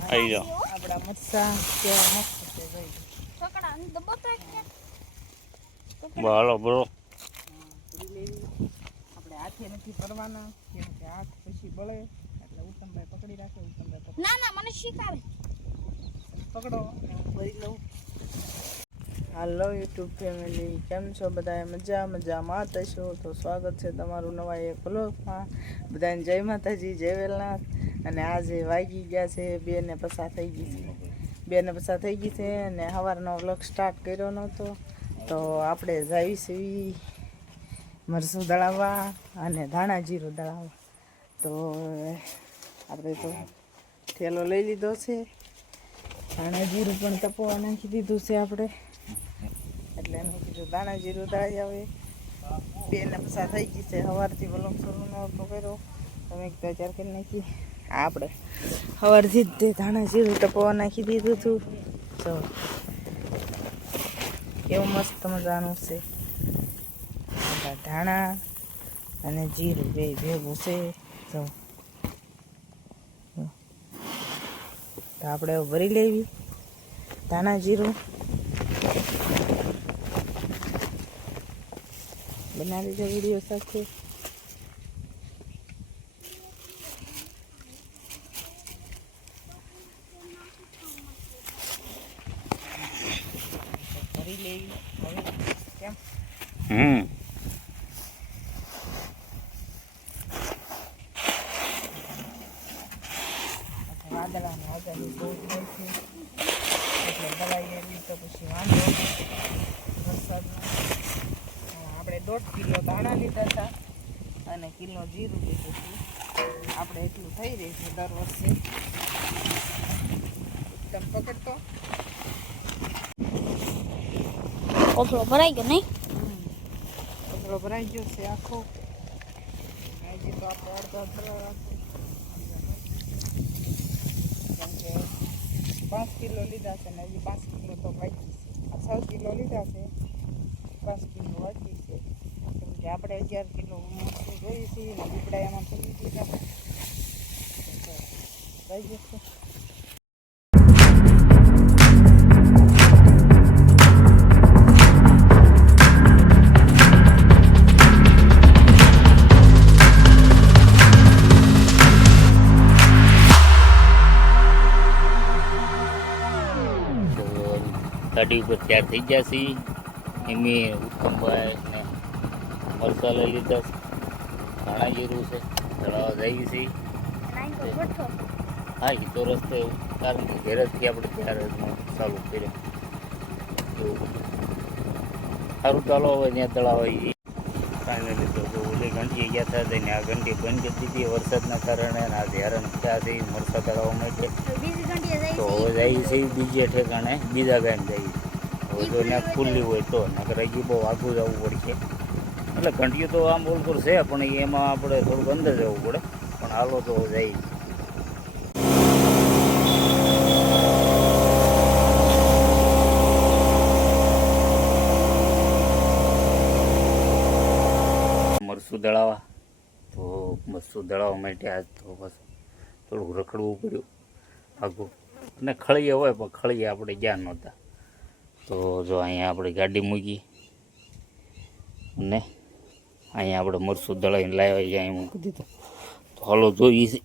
આવી જાઓ. આપણા મરસા કેવા મસ્ત છે જોઈ. હાલો બરો. આપણે હાથે નથી ભરવાના કેમ કે હાથ પછી બળે એટલે ઉત્તમભાઈ પકડી રાખે. ઉત્તમભાઈ ના ના મને શીખાડે. પકડો અને હું ભરી લઉં. હાલો યુટ્યુબ ફેમિલી, કેમ છો બધા? મજામાં થશો તો સ્વાગત છે તમારું નવા એક વ્લોગમાં. બધાને જય માતાજી, જય વેલનાથ. અને આજે વાગી ગયા છે 2:50 થઈ ગઈ છે. 2:50 થઈ ગઈ છે અને સવારનો વ્લોગ સ્ટાર્ટ કર્યો નહોતો. તો આપણે જઈએ છીએ મરસું દળાવવા અને ધાણા જીરું દળાવવા. તો આપણે તો થેલો લઈ લીધો છે. ધાણા જીરું પણ તપવા નાખી દીધું છે આપણે. એટલે એનું કીધું ધાણા જીરું દળાઈ આવે. 2:50 થઈ ગઈ છે. સવારથી વ્લોગ શરૂ નહોતો કર્યો તો મેં કીધું અત્યારે કરી નાખી. આપણે સવારથી જ તે ધાણા જીરું તપવા નાખી દીધું હતું. તો કેવું મસ્ત મજાનું છે. ધાણા અને જીરું બે ભેગું છે. જો તો આપણે ભરી લેવી ધાણા જીરું. બનાવી દે વિડીયો સાથે. ભરી લેવી હવે કેમ વાદળાની આગાહી બહુ જ હોય છે એટલે દલાઈ એવી તો પછી વાંધો વરસાદનો. આપણે 1.5 કિલો ધાણા લીધા હતા અને કિલો જીરું લીધું હતું. આપણે એટલું થઈ રહે છે દર વર્ષે. એકદમ પકડતો કોથળો ભરાઈ ગયો નહીં? કોથળો ભરાઈ ગયો છે આખો. હજી તો આપણે અડધો રાખો. કેમ કે 5 કિલો લીધા છે ને હજી 5 કિલો તો બાકી છે. 6 કિલો લીધા છે, 5 કિલો બાકી છે. કેમ કે આપણે 11 કિલો જોઈએ છીએ ને દીપડા એમાં પૂરી દીધા રહી જશે. ગાડી ઉપર તૈયાર થઈ ગયા છે. એમે ઉત્તમભાઈ ને મરસા લઈ લીધા છે. ધાણા જીરું છે, દળાવા જઈએ છીએ. હા, એ તો રસ્તો એવું કારણ કે ઘેરથી આપણે ત્યારે ચાલુ કર્યો એવું. સારું ચાલો હવે ત્યાં દળાવાય ફાઇનલી. તો ઓલી ઘંટીએ ગયા હતા તેને આ ઘંટી બંધ કરી દીધી વરસાદના કારણે. આ હેરાન થયા છે મરસા દળાવવા માટે. તો હવે જઈએ છીએ બીજે ઠેકાણે, બીજા ગામ જઈએ. હવે જો ત્યાં ખુલ્લી હોય તો, નકર હજી બહુ આગું જવું પડશે. એટલે ઘંટીઓ તો આમ બોલકોર છે પણ એમાં આપણે થોડુંક અંદર જવું પડે. પણ હાલો તો જઈએ. મરસું દળાવવા તો મરસું દળાવવા માટે આજ તો બસ થોડુંક રખડવું પડ્યું આગું. અને ખળીએ હોય પણ ખળીએ આપણે ગયા નહોતા. તો જો અહીંયા આપણે ગાડી મૂકી અને અહીંયા આપણે મરસું દળાવીને લાવ્યા અહીંયા મૂકી દીધું. તો હાલો જોઈએ.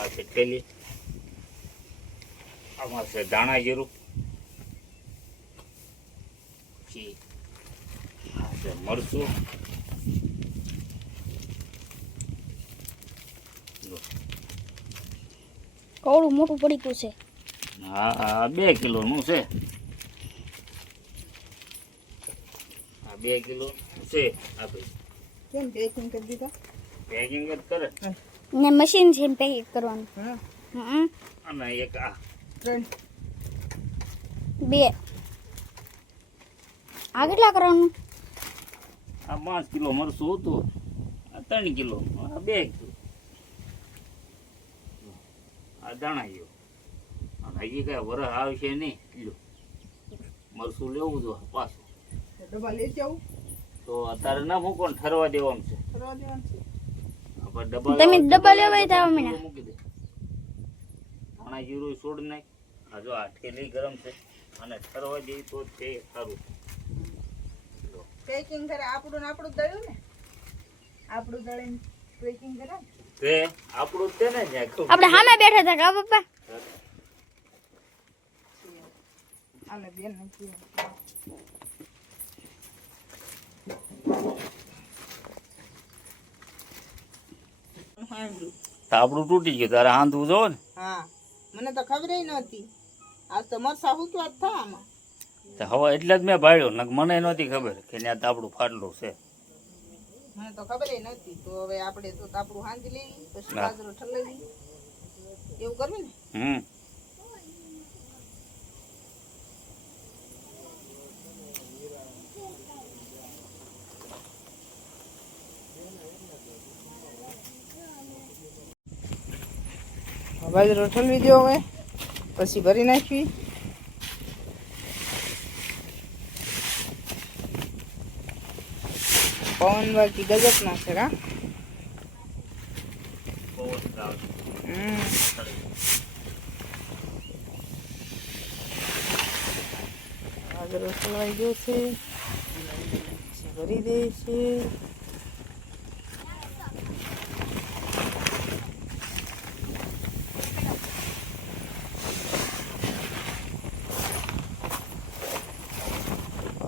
આ છે થેલી, આમાં છે ધાણા જીરું, પછી આ છે મરચું, કવડું મોટું પડીકું છે. હા 2 કિલોનું છે. આ 2 કિલો છે. આપણે કેમ પેકિંગ કરી દીધા? પેકિંગ જ કરે ને મશીન છે પેક કરવાનું. હા, અને એક આ 3 2 આ કેટલા કરવાનું? આ 5 કિલો મરચું હતું, આ 3 કિલો, આ 2 કિલો. આ દાણા ગયો અને હજી કઈ વરસ આવશે નહીં. મરસું લેવું તો પાછું ડબ્બા લઈ જાઉં તો અત્યારે ના મૂકો ને ઠરવા દેવાનું છે કરવા દેવાનું છે. આપણે ડબ્બા તમે લેવા- ડબ્બા લેવાય તો આવો મીના. મૂકી દે ધાણા જીરું છોડ નાખ આ જો આ ઠેલી ગરમ છે અને ઠરવા દે તો તે સારું પેકિંગ કરે આપણું ને આપણું દળ્યું ને આપણું દળીને પેકિંગ કરે ને. તે આપણું જ છે ને જ્યાં ખૂબ આપણે સામે બેઠા હતા કા પપ્પા? આને બેન નથી તો આપણું તૂટી ગયું તારે હાંધવું જોવો ને હા મને તો ખબર નહોતી આજ તો મરસા હુકવા જ થા આમાં તો હવે એટલે જ મેં ભાડ્યો ને મને નહોતી ખબર કે ત્યાં તાપડું ફાટલું છે મને તો ખબર નહોતી તો હવે આપણે તો આપણું હાંજી લેવી પછી હા. બાજરો ઠલવી એવું કરવી ને. હમ બાજરો ઠલવી દો હવે પછી ભરી નાખવી. પવન બાકી ગજબ ના છે કા. બાજરો ઠલવાઈ ગયો છે પછી ભરી દે છે.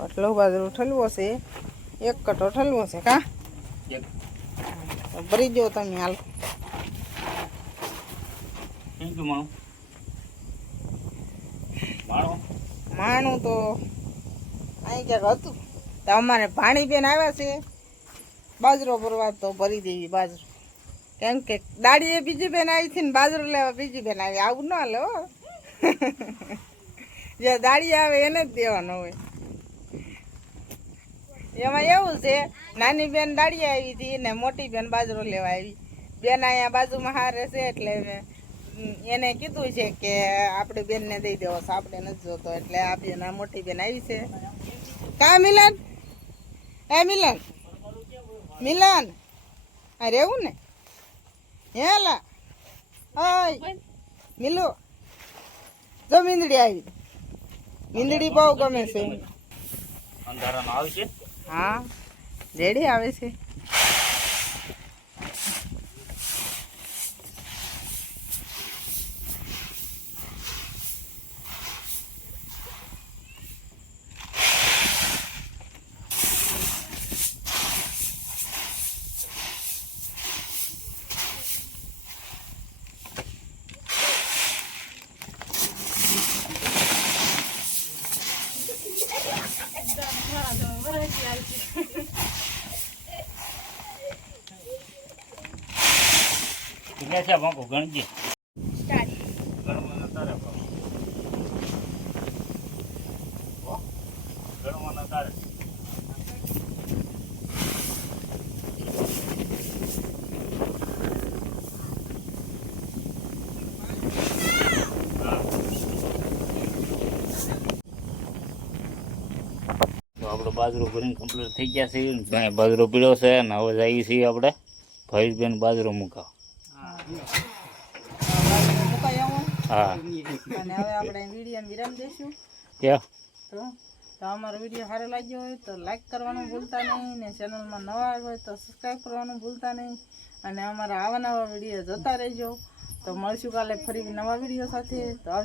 આટલો બાજરો ઠલવો છે એક કટો ઠલવો છે કા. એક તો ભરી દો તમે હાલ. થેન્ક યુ માણો માણો માણું તો અહીં ક્યાંક હતું તો અમારે પાણી બેન આવ્યા છે બાજરો ભરવા તો ભરી દેવી બાજરો. કેમ કે દાડીએ બીજી બેન આવી હતી ને બાજરો લેવા બીજી બેન આવી આવું ના લે હો. જે દાડી આવે એને જ દેવાનો હોય. એમાં એવું છે નાની બેન દાડી આવી હતી ને મોટી બેન બાજરો લેવા આવી. બેન અહીંયા બાજુમાં હારે છે એટલે એને કીધું છે કે આપણે બેનને દઈ દેવો છે આપણે નથી જોતો એટલે આ બેન આ મોટી બેન આવી છે કા મિલન. એ મિલન મિલન આ રેવું ને હેલા ઓય મિલો જો મીંદડી આવી. મીંદડી બહુ ગમે છે. અંધારામાં આવશે હા રેડી આવે છે. એટલે છે બાપુ ગણજે સ્ટાર્ટ. ગણવાના તારે બાપુ. હો? ગણવાના તારે તો આપણો બાજરો ભરીને કમ્પ્લીટ થઈ ગયા છે. ભાઈ બાજરો પીળો છે અને હવે જઈએ છીએ આપણે ભાઈબેન બાજરો મુકાવ. બાજરો મુકાઈ આવું હા અને હવે આપણે વિડીયો વિરામ દઈશું. ક્યાં તો અમારો વિડીયો સારો લાગ્યો હોય તો લાઈક કરવાનું ભૂલતા નહીં ને ચેનલમાં નવા આવ્યા હોય તો સબસ્ક્રાઈબ કરવાનું ભૂલતા નહીં અને અમારા આવા નવા વિડીયો જોતા રહેજો. તો મળશું કાલે ફરી નવા વિડીયો સાથે. તો